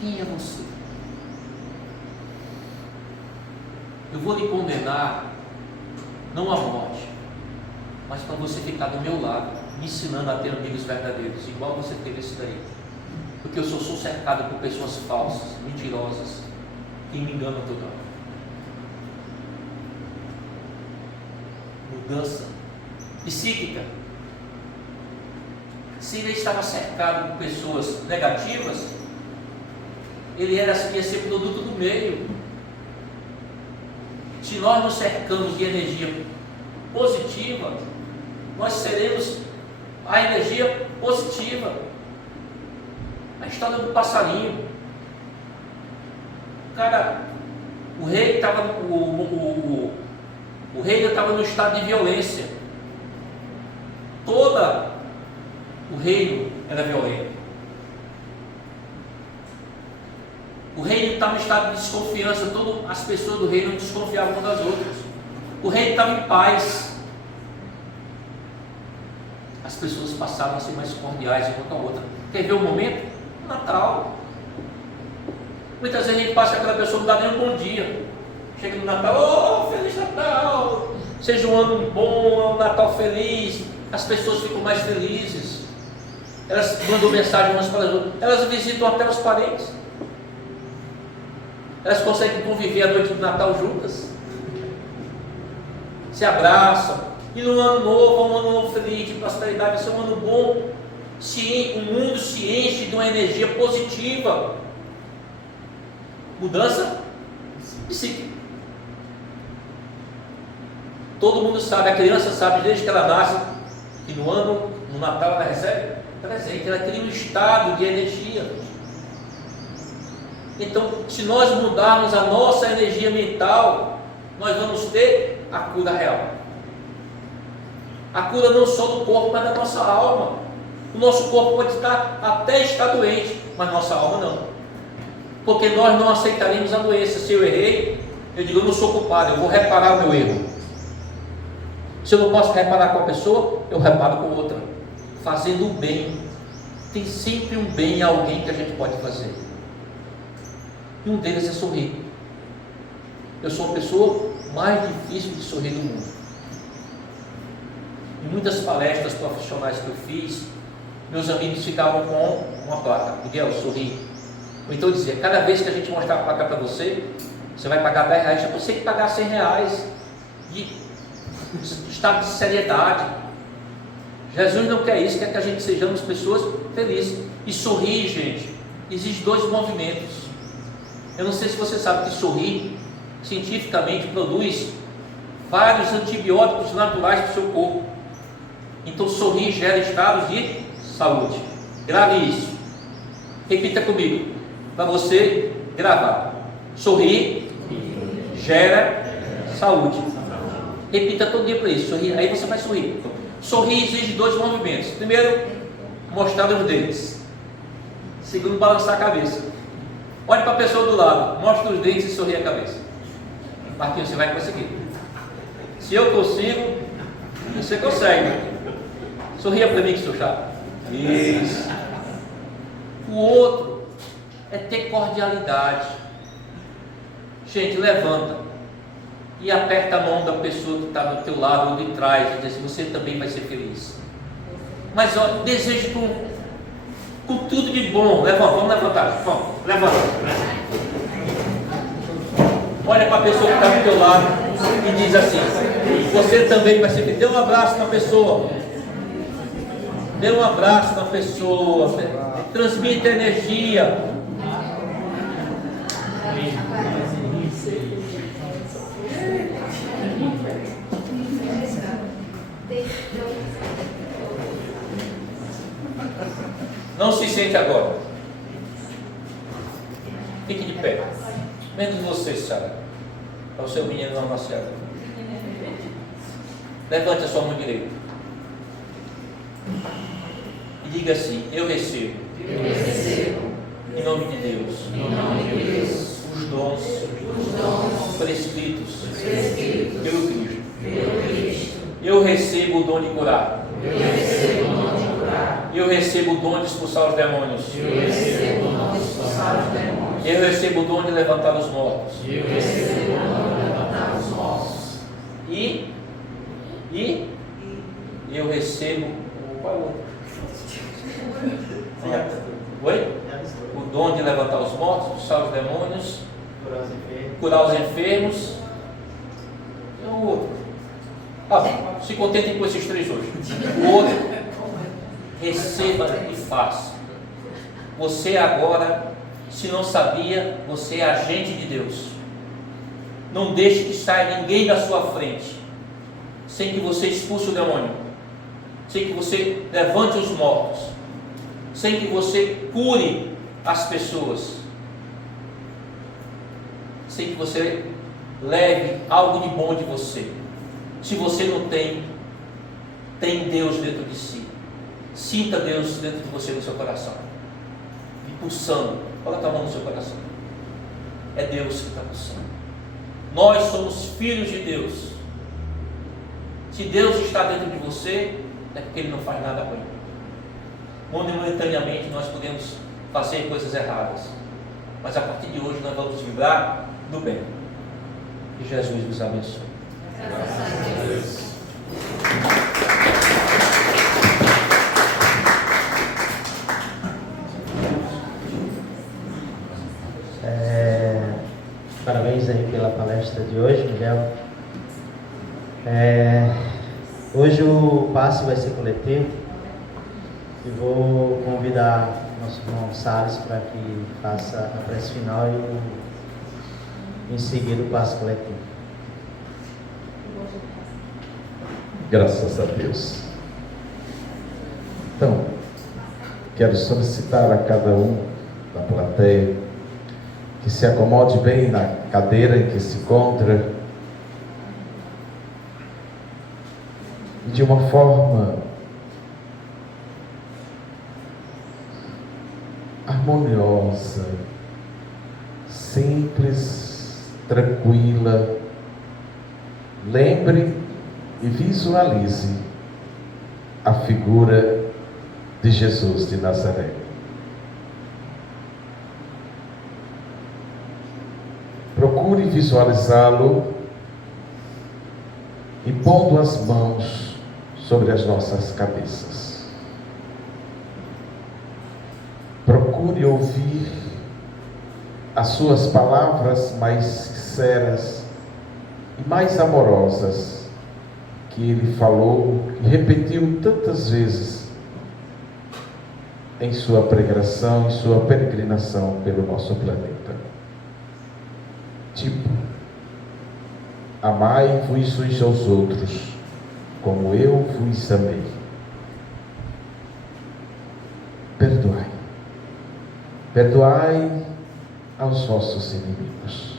Quem é você? Eu vou lhe condenar, não à morte, mas para você ficar do meu lado, me ensinando a ter amigos verdadeiros, igual você teve esse daí. Porque eu sou cercado por pessoas falsas, mentirosas, que me enganam toda hora. Mudança psíquica. Se ele estava cercado por pessoas negativas, ele ia ser produto do meio. Se nós nos cercamos de energia positiva, nós seremos a energia positiva. A história do passarinho. Cara, o rei estava o rei estava no estado de violência. Todo o reino era violento. O reino estava em estado de desconfiança. Todas as pessoas do reino desconfiavam umas das outras. O reino estava em paz. As pessoas passaram a ser mais cordiais uma com a outra. Quer ver o momento? Natal. Muitas vezes a gente passa aquela pessoa, não dá nem um bom dia. Chega no Natal: oh, Feliz Natal, seja um ano bom, um Natal feliz. As pessoas ficam mais felizes. Elas mandam mensagem umas para as outras. Elas visitam até os parentes. Elas conseguem conviver a noite do Natal juntas. Se abraçam. E no ano novo, um ano novo feliz, de prosperidade, vai ser um ano bom. O mundo se enche de uma energia positiva. Mudança psíquica. Todo mundo sabe, a criança sabe desde que ela nasce, que no No Natal ela recebe presente, ela cria um estado de energia. Então, se nós mudarmos a nossa energia mental, nós vamos ter a cura real. A cura não só do corpo, mas da nossa alma. O nosso corpo pode até estar doente, mas nossa alma não. Porque nós não aceitaremos a doença. Se eu errei, eu digo, eu não sou culpado, eu vou reparar o meu erro. Se eu não posso reparar com a pessoa, eu reparo com outra, fazendo o bem. Tem sempre um bem a alguém que a gente pode fazer. E um deles é sorrir. Eu sou a pessoa mais difícil de sorrir do mundo. Em muitas palestras profissionais que eu fiz, meus amigos ficavam com uma placa: Miguel, sorri. Ou então dizia: cada vez que a gente mostrar a placa para você, você vai pagar R$10, já você tem que pagar R$100 de estado de seriedade. Jesus não quer isso, quer que a gente sejamos pessoas felizes. E sorrir, gente, existe 2 movimentos. Eu não sei se você sabe que sorrir cientificamente produz vários antibióticos naturais para o seu corpo. Então sorrir gera estados de saúde. Grave isso. Repita comigo, para você gravar. Sorrir gera saúde. Repita todo dia para isso. Sorrir, aí você vai sorrir. Sorrir exige 2 movimentos. Primeiro, mostrar os dentes. Segundo, balançar a cabeça. Olhe para a pessoa do lado, mostre os dentes e sorri a cabeça. Marquinhos, você vai conseguir. Se eu consigo, você consegue. Sorria para mim que sou chato. Isso. O outro é ter cordialidade. Gente, levanta e aperta a mão da pessoa que está do teu lado ou de trás e diz assim: você também vai ser feliz. Mas ó, desejo com tudo de bom. Levanta, vamos levantar. Vamos, levanta. Olha para a pessoa que está do teu lado e diz assim: você também vai ser feliz. Dê um abraço na pessoa. Dê um abraço na pessoa. Transmita energia. Não se sente agora. Fique de pé. Menos você, Sara. É o seu menino não nasceu. Levante a sua mão direita. E diga assim: eu recebo. Eu recebo. Em nome de Deus. Em nome de Deus. Os dons prescritos pelo Cristo. Eu recebo o dom de curar. Eu recebo o dom de curar. Eu recebo o dom de expulsar os demônios. Eu recebo o dom de expulsar os demônios. Eu recebo o dom de levantar os mortos. Eu recebo o dom de levantar os mortos. E eu recebo. Qual é o outro? Oi? O dom de levantar os mortos, expulsar os demônios, curar os enfermos. E o outro? Se contentem com esses 3 hoje. O outro, receba e faça. Você agora, se não sabia, você é agente de Deus. Não deixe que saia ninguém da sua frente sem que você expulse o demônio, sem que você levante os mortos, sem que você cure as pessoas, sem que você leve algo de bom de você. Se você não tem Deus dentro de si. Sinta Deus dentro de você, no seu coração, e pulsando. Coloca a mão no seu coração. É Deus que está pulsando. Nós somos filhos de Deus. Se Deus está dentro de você, é porque Ele não faz nada ruim. Momentaneamente nós podemos fazer coisas erradas, mas a partir de hoje nós vamos vibrar do bem. Que Jesus nos abençoe. Graças a Deus. Parabéns aí pela palestra de hoje, Miguel. Hoje o passe vai ser coletivo e vou convidar nosso irmão Salles para que faça a prece final e em seguida o passe coletivo. Graças a Deus. Então, quero solicitar a cada um da plateia que se acomode bem na cadeira em que se encontra e de uma forma harmoniosa, simples, tranquila, lembre e visualize a figura de Jesus de Nazaré. Procure visualizá-lo e pondo as mãos sobre as nossas cabeças. Procure ouvir as suas palavras mais sinceras e mais amorosas que ele falou e repetiu tantas vezes em sua pregação, em sua peregrinação pelo nosso planeta. Tipo, amai-vos uns aos outros, como eu vos amei. Perdoai. Perdoai aos vossos inimigos.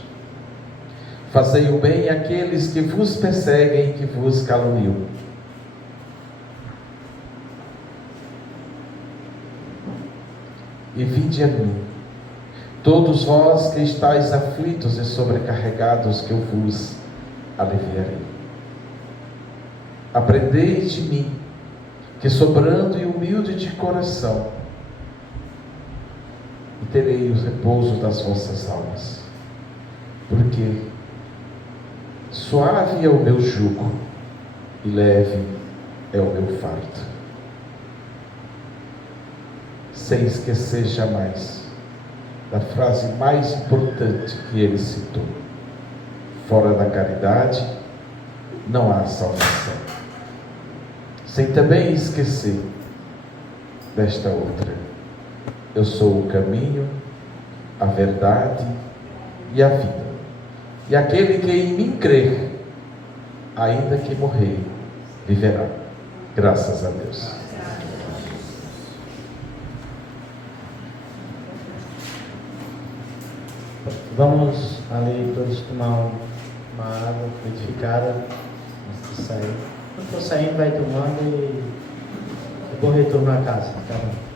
Fazei o bem àqueles que vos perseguem e que vos caluniam. E vinde a mim, todos vós que estáis aflitos e sobrecarregados, que eu vos aliviarei. Aprendei de mim, que sou brando e humilde de coração, e terei o repouso das vossas almas, porque suave é o meu jugo e leve é o meu fardo. Sem esquecer jamais da frase mais importante que ele citou: fora da caridade não há salvação. Sem também esquecer desta outra: eu sou o caminho, a verdade e a vida, e aquele que em mim crer, ainda que morrer, viverá. Graças a Deus. Vamos ali todos tomar uma água frutificada antes de sair. Quando for saindo, vai tomando e bom retorno à casa, tá bom?